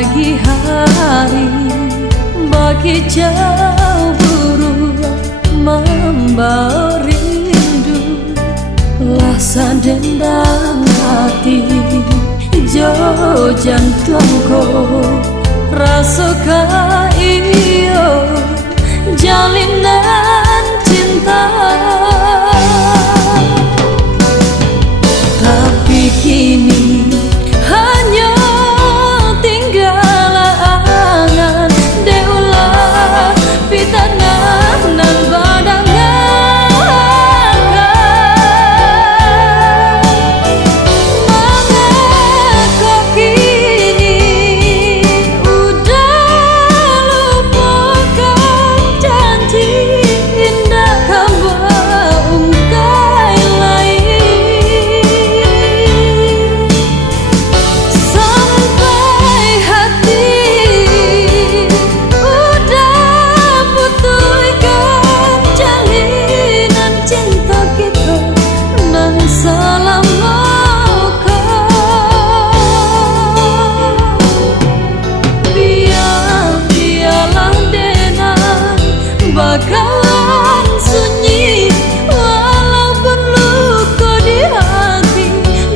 pagi hari bagi jauh burung membawa rindu, rasa dendam hati jo jantungku rasakan iyo jalinan cinta. Tapi kini hanya tinggal angan deulah pitana nan badangan. Mengapa kini udah lupakan janji indah kamu ungkai lain, sampai hati udah putuskan jalinan cinta kita dan selama biarlah denang bakalan sunyi walaupun luka di hati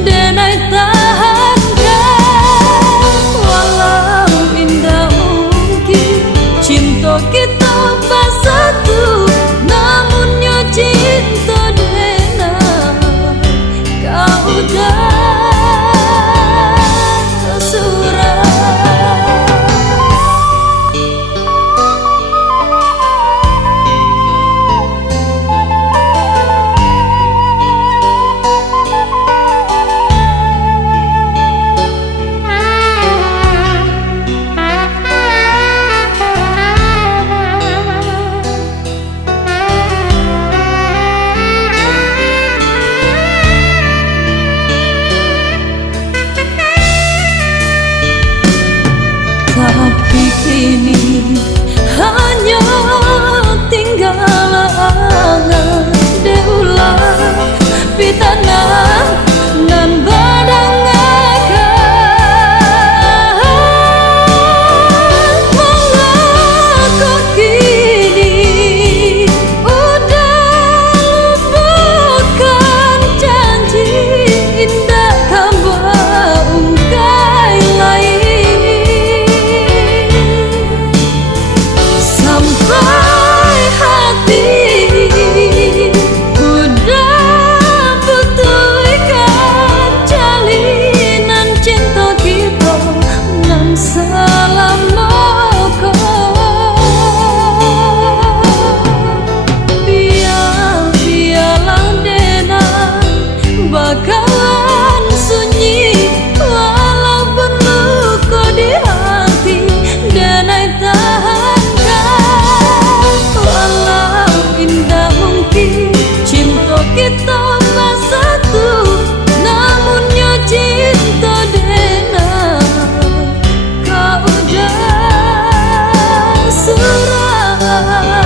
denai tahankan. Walau indah mungkin cinta kita bersatu, namunnya cinta denai kau udah surat. Tapi kini hanya tinggal angan deulah pitana nan badangan. Mengapa kini udah lupakan janji indah kamu ungkai lain, sampai hati udah putuskan jalinan cinta kita nan selama biarlah denang bakalan sunyi walaupun luka di hati denai tahankan. Walau indah mungkin cinta kita bersatu, namunnya cinta denai kau udah surat.